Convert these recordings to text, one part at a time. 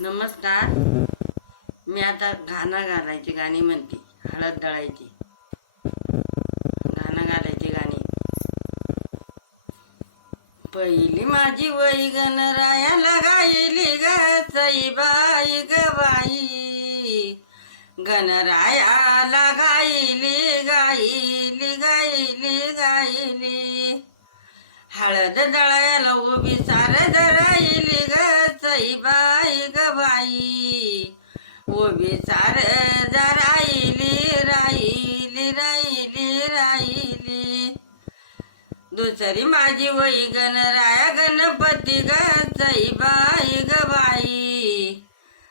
नमस्कार. मी आता गाणं घालायची गाणी म्हणते. हळद दळायची गाणं घालायची गाणी. पहिली माझी वही गणरायाला गायली ग सईबाई ग बाई. गणरायाला गायली गायली गायली गायली. हळद दळायला उभी सारद राहिली ग सईबाई ग बाई. उभी सारद राहिली राहिली राहिली राहिली. दुसरी माझी वही गणराया गणपती ग सईबाई ग बाई.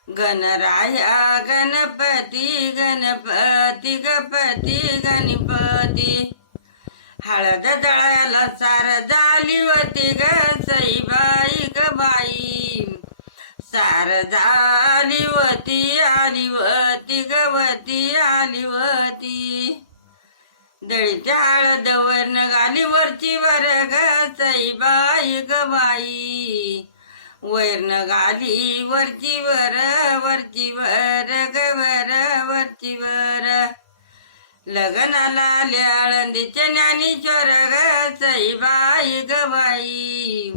गणराया गणपती गणपती गणपती गणपती. हळद दळायला सार झाली होती ग सईबाई ग बाई. सार झाली होती आली होती गवती आली होती. दळीच्या हळद वरन गाली वरची वर ग सईबाई ग बाई. वैरन गाली वरची वर वरची वर ग वर वरची वर. लग्नाला आले आळंदीचे ज्ञानेश्वर ग सईबाई ग बाई.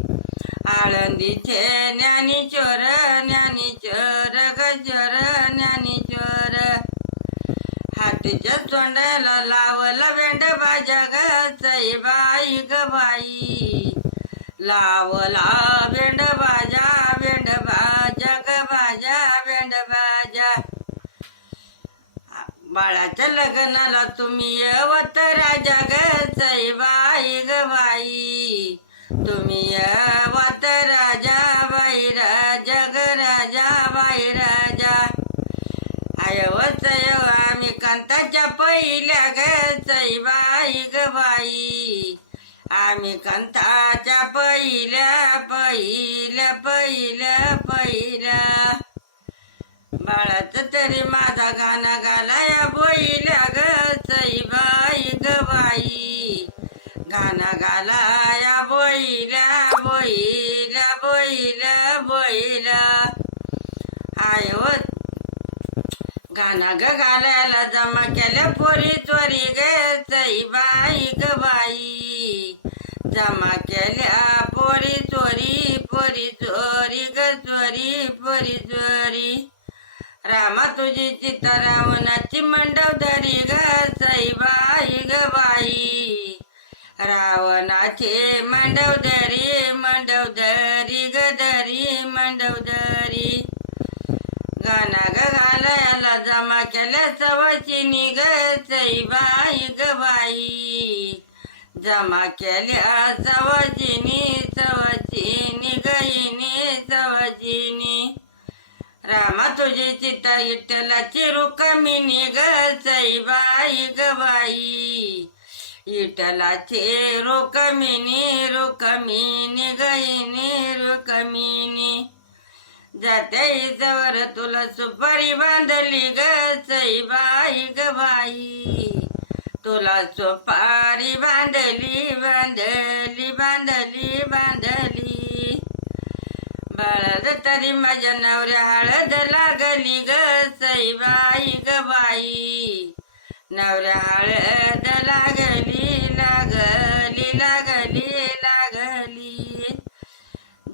आळंदीचे ज्ञानेश्वर ज्ञानेश्वर गजर ज्ञानेश्वर. हातीच्या तोंडाला लावला वेंड बाजा ग सईबाई ग बाई. लावला वेंड बाजा ग बाजा वेंड बाजा. बाळाच्या लग्नाला तुम्ही यवत राजा ग सईबाई ग बाई. तुम्ही यवत राजा बाई राजा ग राजा बाई राजा. आयवत आम्ही कांताच्या पहिल्या ग सईबाई ग बाई. आम्ही कांताच्या पहिल्या पहिल्या पहिल्या पहिल्या. बाळाचं तरी माझा गाणं गालाया बोईल्या ग सईबाई ग बाई. गाणं गालाया बोईल्या बोईल्या बोईल्या बोईल्या. आयो गाणं ग गालायला जमा केल्या पोरी चोरी ग सईबाई ग बाई. जमा केल्या पोरी चोरी चोरी ग चोरी पोरी चोरी. रामा तुझी चित्ता रावणाची मंडव धरी ग सईबाई ग बाई. रावणाचे मंडव धरी ग धरी मंडव धरी. गाणा ग घालायला जमा केल्या सवचिनी ग सईबाई ग बाई. जमा केल्या सवचिनी सवचिनी गईनी सवचिनी. रामा तुझी चित्ता विठ्ठलाची रुक्मिणी ग सईबाई ग बाई. विठ्ठलाची रुक्मिणी रुक्मिणी गईनी रुक्मिणी. जाते जवर तुला सुपारी बांधली ग सईबाई ग बाई. तुला सुपारी बांधली बांधली बांधली बांधली. बाळाला तरी माझ्या नवऱ्या हळद लागली ग सईबाई ग बाई. नवऱ्या हळद लागली लागली लागली लागली.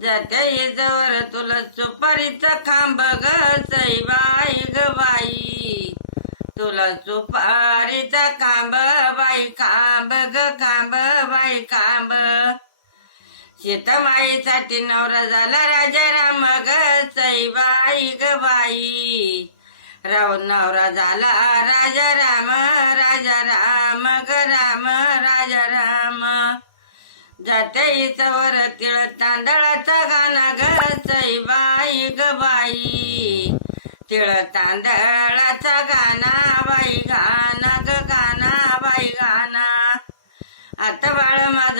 जाते जवळ तुला सुपारीचा खांब ग सईबाई ग बाई. तुला सुपारीचा खांब बाई खांब ग खांब बाई खांब. सीतामाईसाठी नवरा झाला राजा राम ग सईबाई ग बाई. नवरा झाला राजा राम ग राम राजा राम. जाते सवर तिळ तांदळाचा गाणा ग सईबाई ग बाई. तिळ तांदळाचा गाणा बाई गाणा ग गाणा बाई गाणा. आता बाळ माझं